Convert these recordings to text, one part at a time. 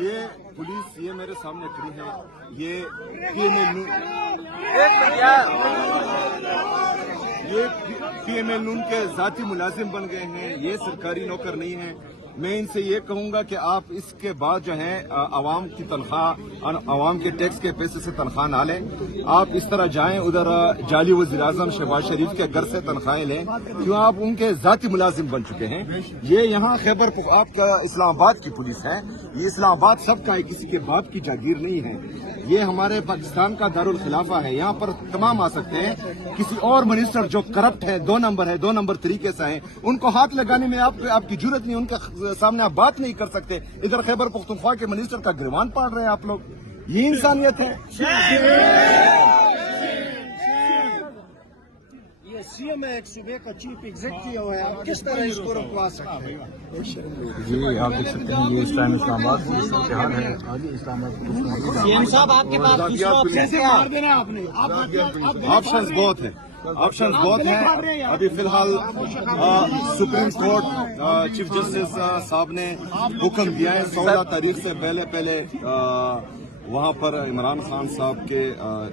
ये पुलिस ये मेरे सामने खड़ी है, ये पीएमएल नून के जाती मुलाजिम बन गए हैं, ये सरकारी नौकर नहीं है। मैं इनसे ये कहूंगा कि आप इसके बाद जो है आवाम की तनख्वाह, आवाम के टैक्स के पैसे से तनख्वाह ना लें। आप इस तरह जाएं उधर जाली वज़ीर-ए-आज़म शहबाज शरीफ के घर से तनख्वाहें लें, क्यों आप उनके जाती मुलाजिम बन चुके हैं। ये यहाँ खैबर आपका इस्लामाबाद की पुलिस है, ये इस्लामाबाद सबका है, किसी के बाप की जागीर नहीं है। ये हमारे पाकिस्तान का दारुल खिलाफा है, यहाँ पर तमाम आ सकते हैं। किसी और मिनिस्टर जो करप्ट है, 2 नंबर है, 2 नंबर तरीके से है, उनको हाथ लगाने में आपकी जरूरत नहीं, उनका सामने आप बात नहीं कर सकते। इधर खैबर पख्तूनख्वा के मिनिस्टर का गिरवान पाड़ रहे हैं आप लोग, ये इंसानियत है। ये सीएम है, एक सूबे का चीफ एग्जीक्यूटिव है, आप किस तरह इसको रुकवा सकते हैं? जी आप देख सकते हैं, ये इस टाइम इस्लामाबाद की हाल है। आगे इस्लामाबाद सीएम साहब आपके पास ऑप्शंस बहुत है, ऑप्शंस बहुत हैं। अभी फिलहाल सुप्रीम कोर्ट चीफ जस्टिस साहब ने हुक्म दिया है 16 तारीख से पहले वहां पर इमरान खान साहब के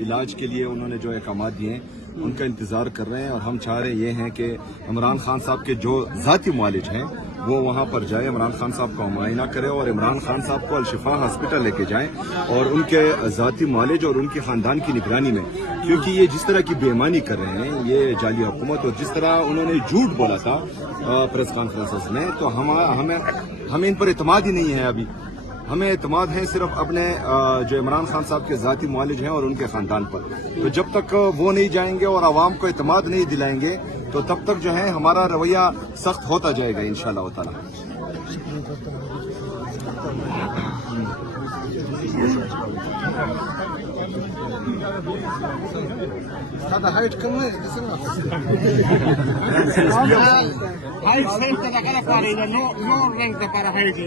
इलाज के लिए उन्होंने जो अहकाम दिए हैं उनका इंतजार कर रहे हैं। और हम चाह रहे ये हैं कि इमरान खान साहब के जो जाती मुआलिज हैं वो वहां पर जाए, इमरान खान साहब का मुआयना करे और इमरान खान साहब को अल-शिफा हॉस्पिटल लेके जाएं और उनके जाती मुआलिज और उनके खानदान की निगरानी में, क्योंकि ये जिस तरह की बेईमानी कर रहे हैं, ये जाली हुकूमत, और जिस तरह उन्होंने झूठ बोला था प्रेस कॉन्फ्रेंसेस में, तो हमें इन पर एतमाद ही नहीं है। अभी हमें एतमाद है सिर्फ अपने जो इमरान खान साहब के जाती मुआलिज हैं और उनके खानदान पर। तो जब तक वो नहीं जाएंगे और आवाम को एतमाद नहीं दिलाएंगे तो तब तक जो है हमारा रवैया सख्त होता जाएगा इंशाअल्लाह ताला। हाइट कम है, हाइट सेम का लगा पारेगा, नो रैंक का पारा हाइट ही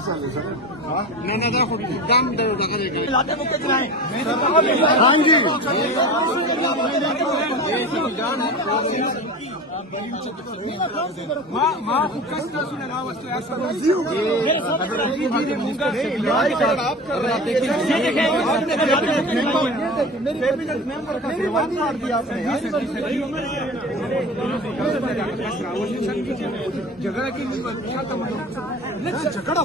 सर मैं नजर खुद दम दे करेगा लाते मुक्के चलाएं। हाँ जी झगड़ा की झगड़ा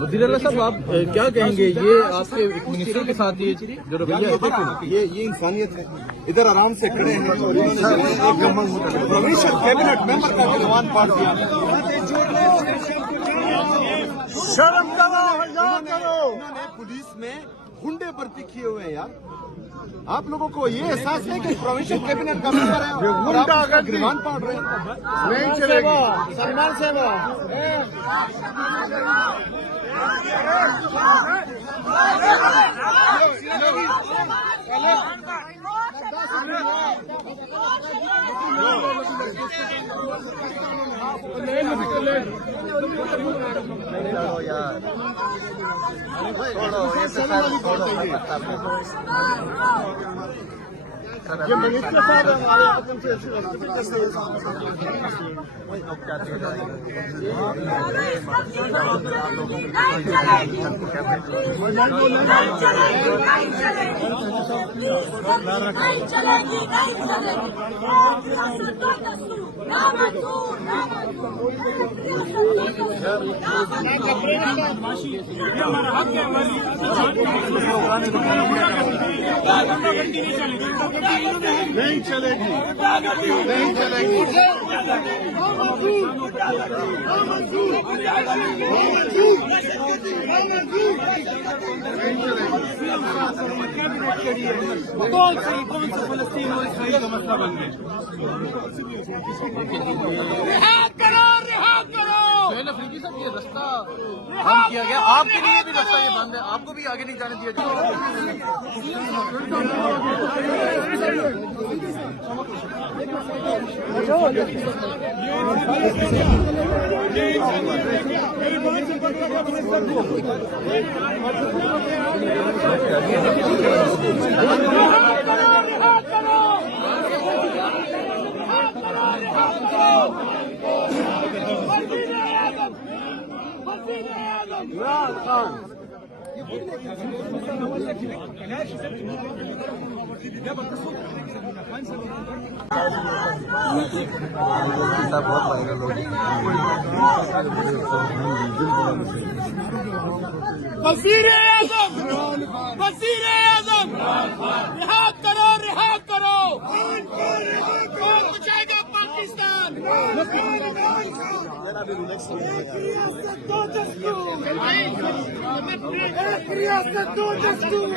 वज़ीर-ए-आला साहब, आप क्या कहेंगे ये आपके मिनिस्टर के साथ ये जो रवैया है, ये इंसानियत है। इधर आराम से खड़े हैं और प्रोविंशियल कैबिनेट मेंबर का गिरवान पाड़ दिया। शर्म करो, हया करो। इन्होंने पुलिस में गुंडे भर्ती किए हुए हैं यार। आप लोगों को ये एहसास है कि प्रोविंशियल कैबिनेट का मेंबर है और आप गिरवान पाड़ रहे हैं। नहीं चलेगा। सलमान सेवा ये मिनिस्टर साहब हमारे आदम से नहीं चलेगी, नहीं चलेगी। कौन सा फलस्तीन और इसराइल का मसला बन गया? रिहा करो, रिहा करो। अफरीदी साहब, ये रास्ता बंद किया गया, आपके लिए भी रास्ता ये बंद है, आपको भी आगे नहीं जाने दिया रिहा करो, रिहा करो। वज़ीर-ए-आज़म, वज़ीर-ए-आज़म, रिहा करो, रिहा करो, कौन बचाएगा पाकिस्तान? एक रियासत दो दस्तूर।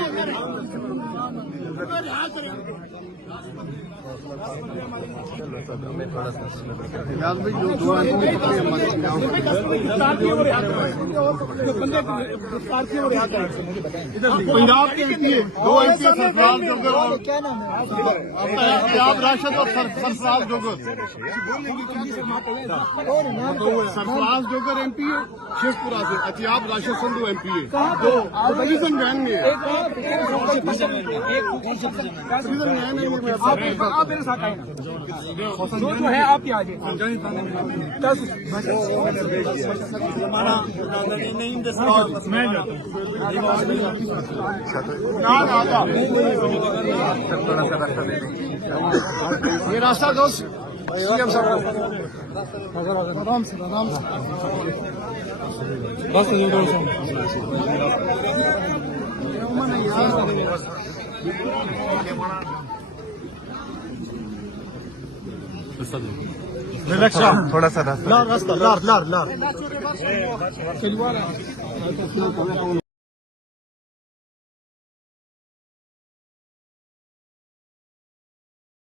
पंजाब के एमपी दो एमपी सरफराज जोगर और अतियाब राशिद और सरफराज जोगर। सरफराज जोगर एमपी है शेखपुरा से, अतियाब राशिद संधू एमपी है। दो प्रिजन वैन में है। प्रिजन वैन में आप मेरे साथ आए, जो है आप ही आ जाइए। ये रास्ता दोस्त सीएम साहब आराम से आराम से थोड़ा सा रास्ता लार